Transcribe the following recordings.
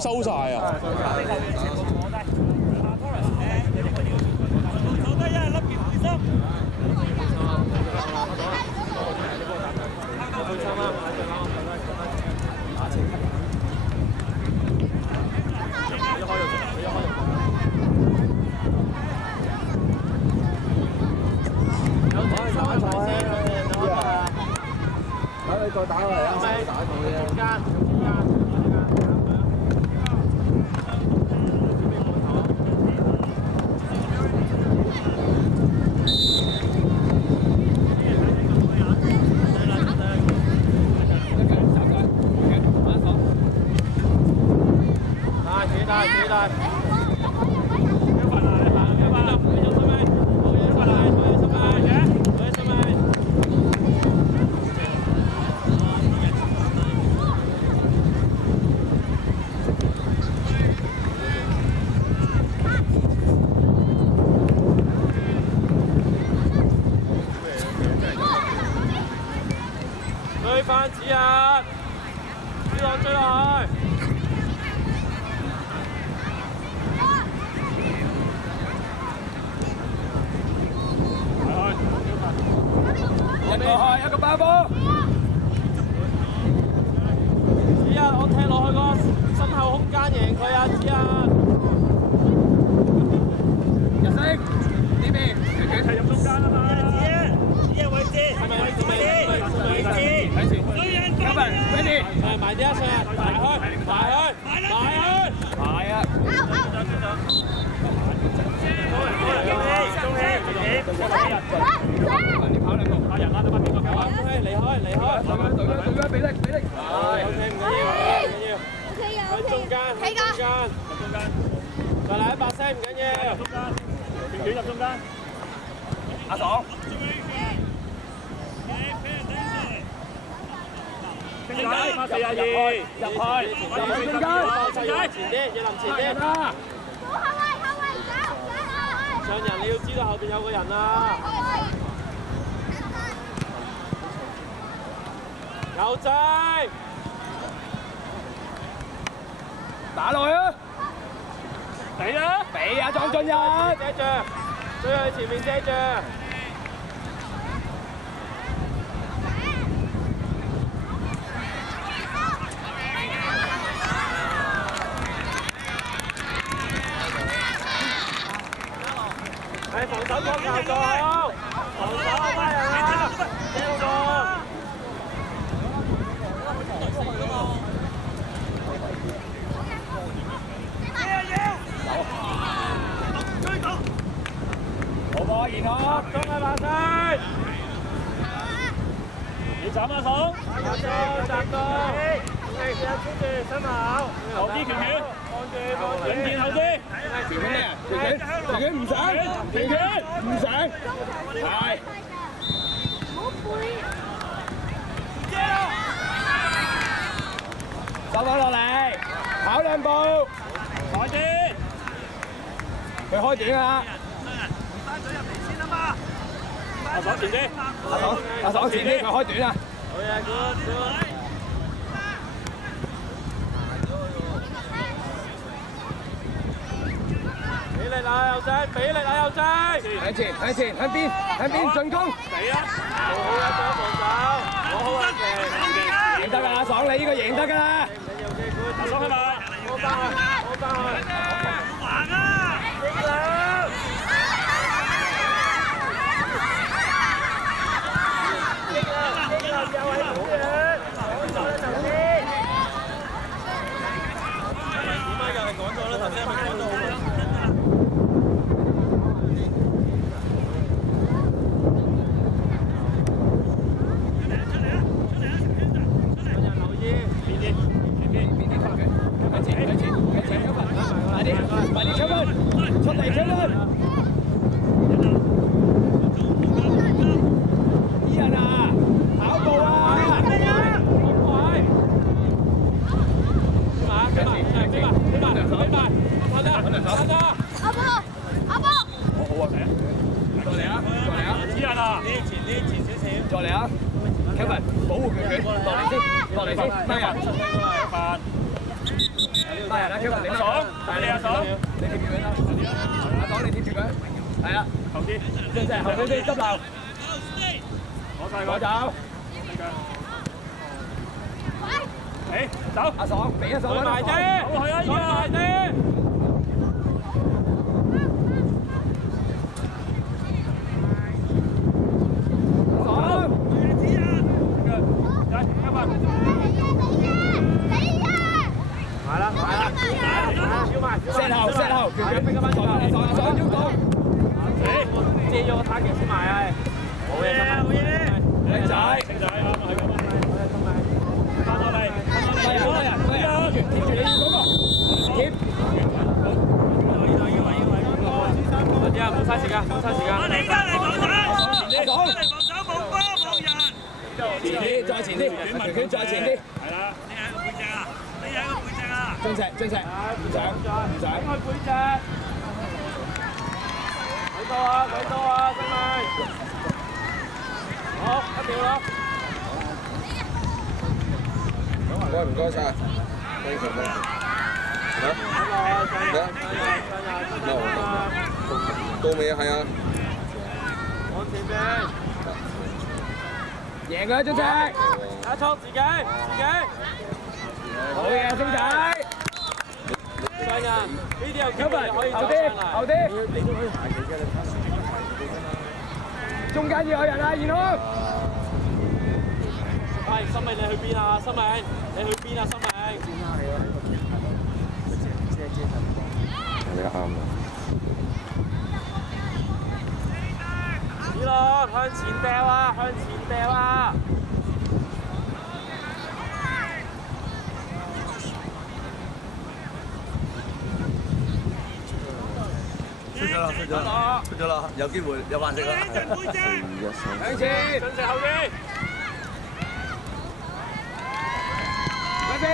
會收晒啊！坐低啊，笠件背心。再打過嚟啊！打到啫。追翻指啊！追落去。一個包波。指啊！我踢落去個身後空間贏佢啊！指啊！入聲呢邊，係入中間啊嘛！指啊位置，係咪位置？睇住。今日，ready，埋啲一上，埋去。係啊。你跑兩步，打人啦，都翻邊個跑啊？離開。對啦，俾力。係 ，OK 唔緊要。去中間。再嚟100聲唔緊要。短入中間。阿爽。442，入去中間。前啲，要臨前啲。上人你要知道後邊有個人啊！有仔，打落去啊！俾啦！俾啊，莊俊逸。遮住，追去前面遮住。係防守幫球做好，防守班人啊，聽過。好波，然後中啊白西，你斬啊手，站到，試下穿住身後，後啲拳，兩件後啲，條拳咩啊？條拳唔上，條拳唔上，係。收翻落嚟，跑兩步，快啲，佢開點啊！阿爽前啲，阿爽前啲，佢開短啊！好嘢，good。俾力啊，右仔！俾力啊，右仔！向前，向邊進攻！嚟啊！做好一個防守，攞好一球，贏得㗎，阿爽你呢個贏得㗎啦！阿爽係咪？我翻去。橫啊！出嚟！啲人啊，跑步啊！再嚟啊 ！Kevin，保護拳，落嚟先，低啊！拉人啦 ，Kevin 你爽，你阿爽，你貼住佢啦，阿爽你貼住佢，係啊，後啲，正後啲先執漏，攞走。誒，走，阿爽俾一手再埋啲，好去啊，再埋啲。set 後，拳俾佢翻左，爽腰到，借咗個太極先埋啊！好嘢，好嘢，靚仔，靚仔，啱啊，係咁啊，翻落嚟，多人，貼住你要嗰個，貼。快啲啊！冇嘥時間，冇嘥時間。你而家嚟防守，冇波冇人。前啲，再前啲，拳再前啲。係啦，你喺個背脊啊！你喺個背脊啊！進石，唔使。開背脊。睇到啊，真係。好，一條咯。唔該晒。到未啊？係啊。往前邊。贏佢啦，進石。打錯自己。好嘢，星仔。上人，呢啲有機會可以後啲，中間要有人啊，賢康。係，心明你去邊啊？心明，你去邊啊？心明。你啱啊！子樂向前掉啊！出咗啦，有機會有飯食啦。向前，進石後邊。嗰邊。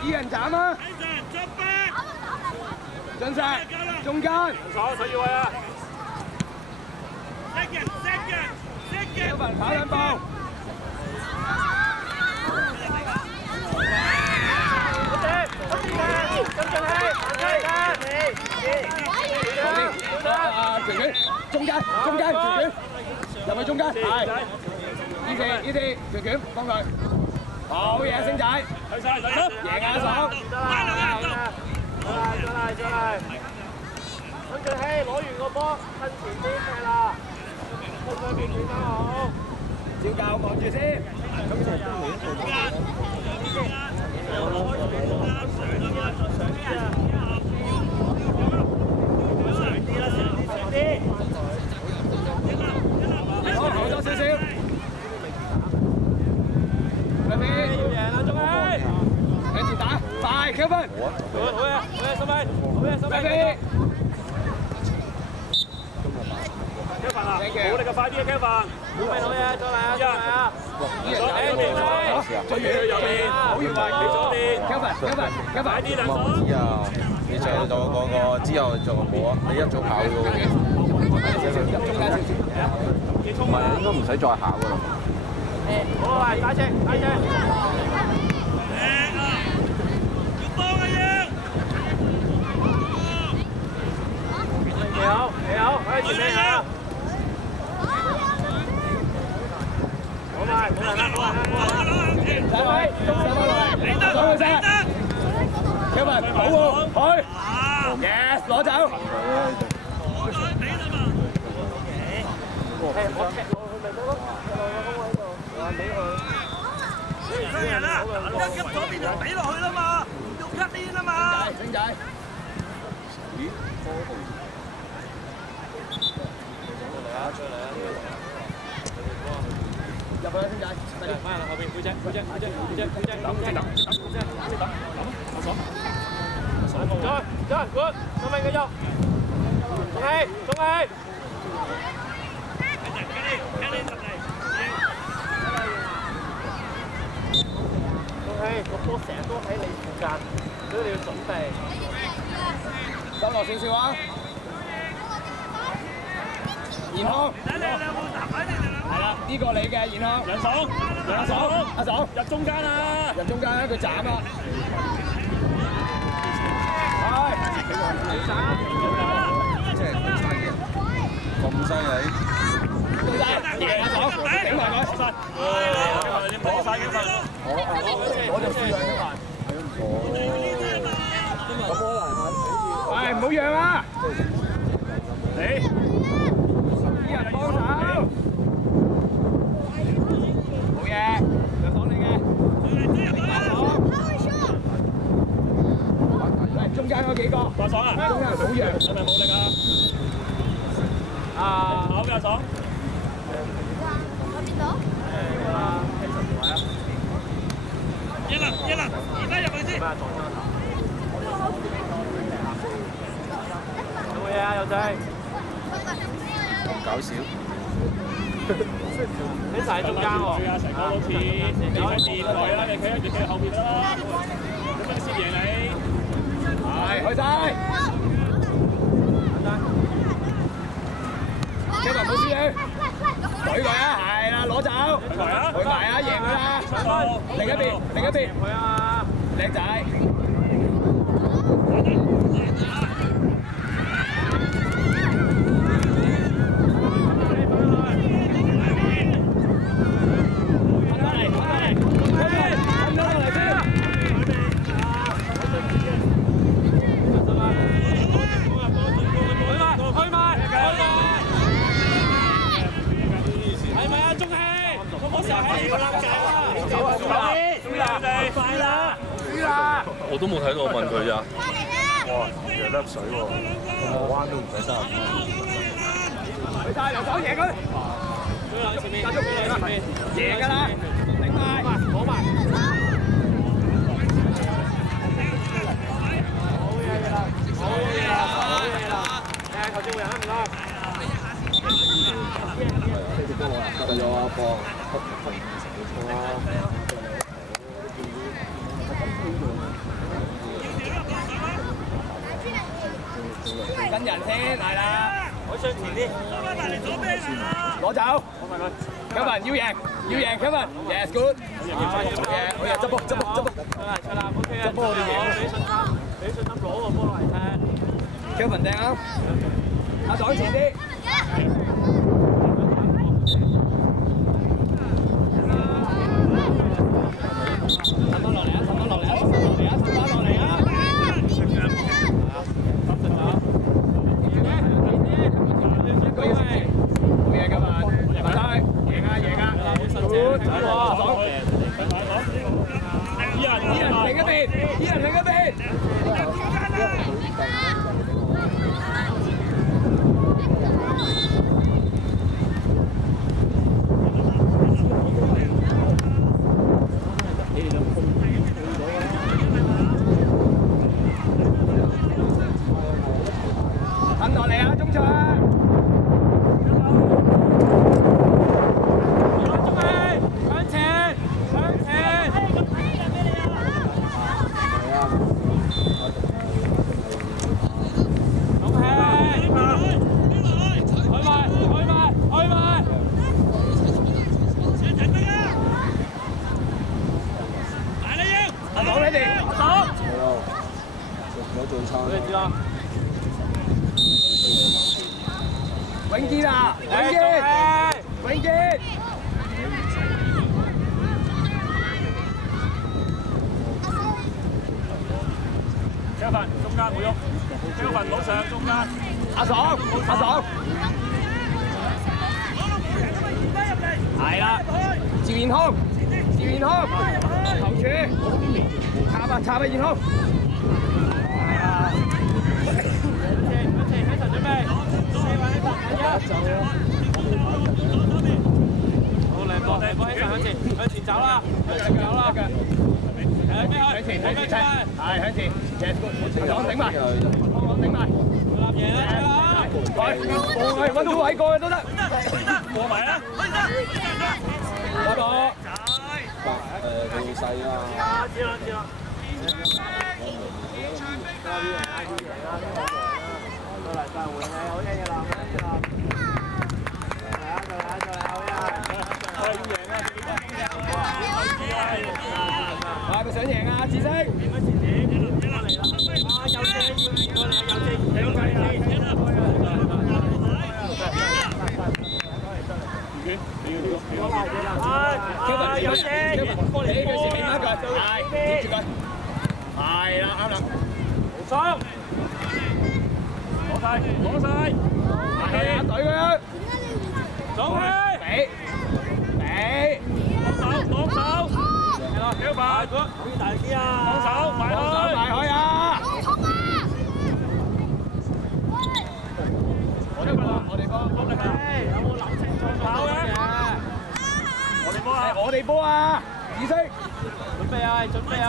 二人斬啊！進石，中間。手要位啊！有份跑兩步。拳中間，入去中間，係。依啲拳幫佢。好嘢，星仔。去晒，贏啊爽！再嚟！許俊熙攞完個波，趁前啲踢啦，向上邊轉翻好。照教望住先。好多少少。兩邊要贏啦，鍾熙！向前打，快 ，Kevin。好嘢，心明。兩邊。Kevin 啊，好力嘅，快啲啊 Kevin！好嘢，再嚟啊！最遠右邊，好遠位，你左邊 ，Kevin，快啲兩手。知啊，你上咗嗰個之後就冇啊，你一早跑咗。唔係，應該唔使再考噶啦。好啊，打車。你好，可以前面啊！好埋，Kevin，保護，去 ，yes， 攞走。我踢落去咪得咯，踢落去空位度，還俾佢。雙人啊，一急左邊就俾落去啦嘛，用一邊啊嘛。星仔。入去啦，星仔，翻嚟後邊背脊，等，再 good， 心明繼續，中氣，個波成日都喺你附近，所以你要準備。收落少少啊！賢康，係啦，啲呢個你嘅然康。人爽，人爽，阿爽入中間啊！入中間啦，佢斬啦。即係咁差嘅，咁犀利。中晒，贏阿爽，頂埋佢。你攞晒幾分？我就輸兩分。喂，唔好讓啊！你啲人幫手。冇嘢，就爽你嘅。喂，中間嗰幾個。阿爽啊！中間唔好讓。係咪冇力啊？好嘅，阿爽。贏啦！而家入去先。有冇嘢啊，友仔？咁搞笑。你成喺中間喎。成個好似你喺電台啦，你企喺後邊啦。咁樣先贏你。係，開晒。今日冇輸你。舉佢啊，係啦，攞走。舉埋啊，贏佢啦。另一邊，另一邊。佢啊！靚仔。我都冇睇到，我問佢咋。哇，贏得水喎，銅鑼灣都唔使30分。去晒，劉爽贏佢。贏㗎啦，頂埋，攞埋。好嘢啦！頭先會人唔該。得咗啊，波。跟人先，係啦。我上前啲。攞走。Kevin 要贏Kevin。Yes good。好嘢，執波。出啦 ，OK 啊。執波我哋贏。俾信心攞個波落嚟踢。Kevin 掟啊！阿爽前啲。沉翻落嚟啊！好嘢㗎嘛！埋晒，贏啊！爽！依人另一邊。等落嚟啊，中場！向前！阿爽你哋，阿爽！有早餐。你知啦。永健啊！永健！張份中間冇喐，張份攞上中間。阿爽！係啦，趙彥康，投柱，插啊，彥康。係啊。喺頭準備，好靚波，向前走啦，向前，向前，頂埋，立贏啦，揾到位過去都得，過埋啊！嗰個，佢要細啊。知啦。過嚟再換你，好嘢啦！再嚟，好嘢！想贏啊，知識。點樣前點？過嚟啦！啊，右正，過嚟啊，右正，兩計啊！啊，有正，過嚟你嘅前面一腳，係接住佢，係啦，啱啦，冇錯，攞晒，攞晒，係啊，隊佢，總去，俾，幫手，係啦，幾快，好大啲啊！幫手，埋去，埋去啊！我哋波，落力啊！有冇諗清楚跑嘅？我哋波啊！我哋波啊！意識，準備啊！準備啊！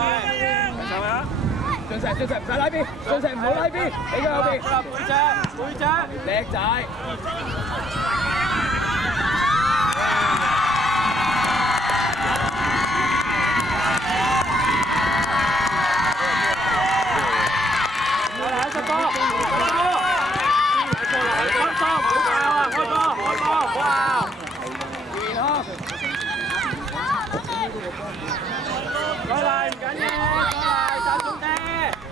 上嚟啊！進石唔使拉邊，進石唔好拉邊，俾佢後邊。背脊，叻仔。我哋喺十波，開波！哇！健康。再嚟唔緊要，再嚟集中啲，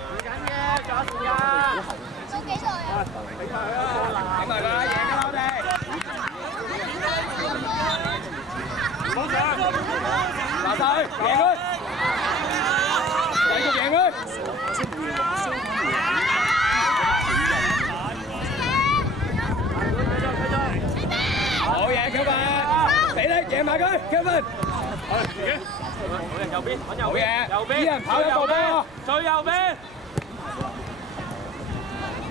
唔緊要，仲有時間。都幾耐啊？頂埋佢，贏㗎啦我哋。冇上，拿晒佢，贏佢，繼續贏佢。好嘢，Kevin，俾力贏埋佢，Kevin。右邊，揾右好嘢，右邊，啲人跑一步波，最右邊。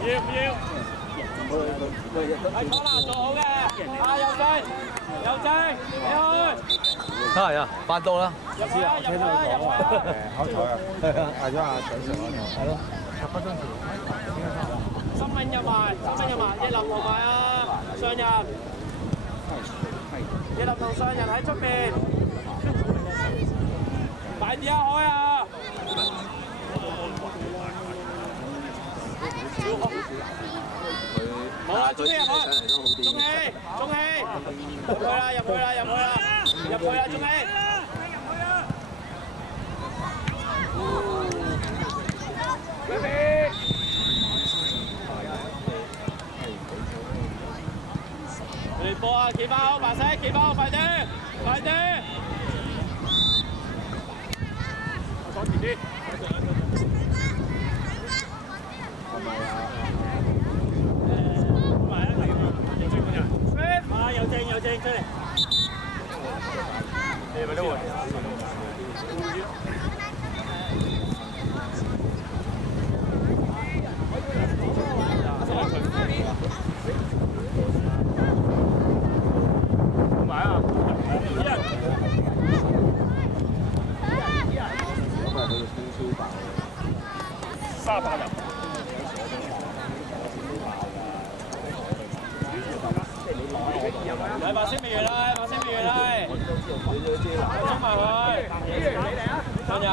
要唔要？係坐啦，做好嘅。啊，右正，你去。係啊，翻到啦。入去啊！入去啊！入去啊！考台啊，嗌咗阿陳 Sir 係咯，10分鐘前。新聞入埋，葉林同埋啊上人，葉林同上人喺出邊，快啲啊開啊！好啦，中氣入去，中氣，入去啦，中氣。嚟波啊！企翻好，白色，企翻好，快啲！坐前啲。有正出嚟。你係咪都會？38人。嚟白色未完啦，中埋佢。上人，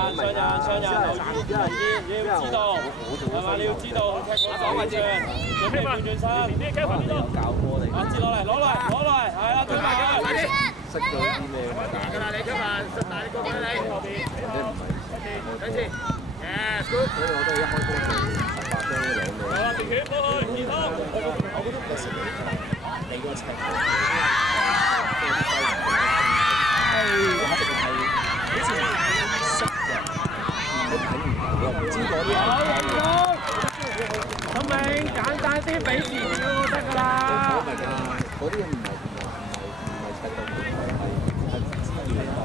要知道，係嘛？你要知道踢嗰個位置，準備轉身。啊，接落嚟，攞嚟，係啦，準備嘅。識咗啲咩？打㗎啦，你今日實大個俾你。後邊。等先。Yes good。所以我都係一開波就18張2兩嘅。好啦，條血過去，健康。我覺得有時你個尺度，咁明簡單啲俾字就得㗎啦。嗰啲唔係尺度，係資源啊，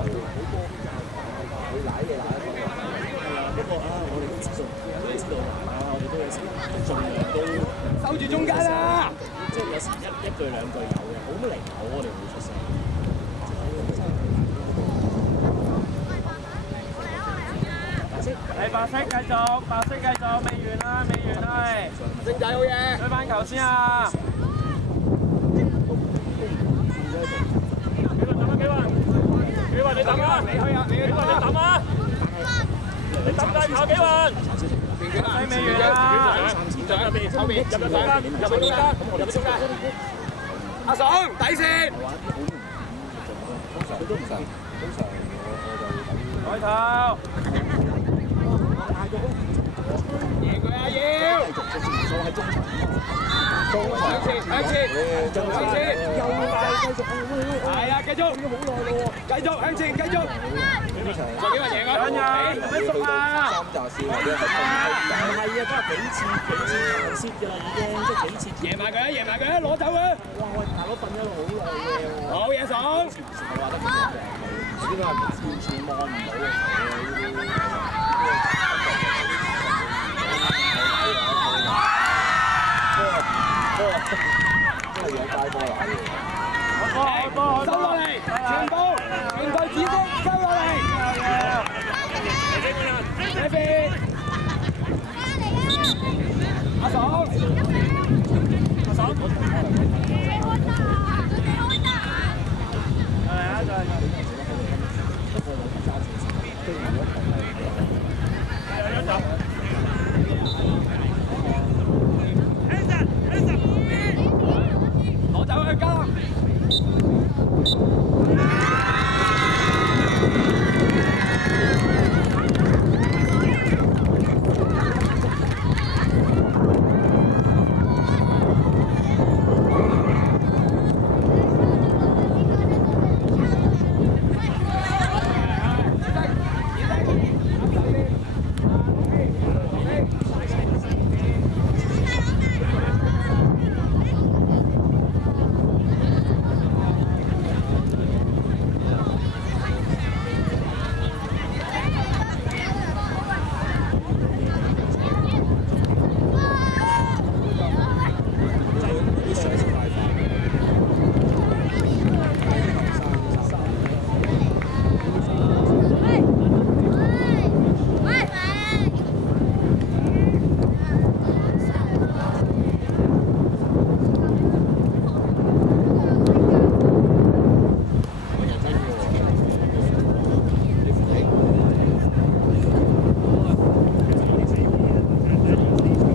佢舐嘢舐得不過啊，我哋都知道啊，我哋都有時盡量都守住中間啦。即係有時一句兩句有嘅，好離譜我哋會出聲。嚟白色繼續，未完啦，星仔好嘢。追翻球先啊！幾運你等啊！你去啊！你等啊！你等大跑幾運？未完啊！後面入中間。阿爽底線。通常佢都唔使，通常我就等。開頭。贏佢啊！要繼續嘅前數喺中場向前向前向前，又係繼續係啊！繼續好耐咯繼續向前繼續，呢場仲幾人贏啊？人你去到三炸線或者係唔係啊？都係幾次行先㗎啦，已經即係幾次贏埋佢啊！贏埋佢啊！攞走佢！哇！我大佬瞓咗好耐嘅，好嘢爽！係話得咁樣，呢個係完全望唔到嘅。真係有街波啦！收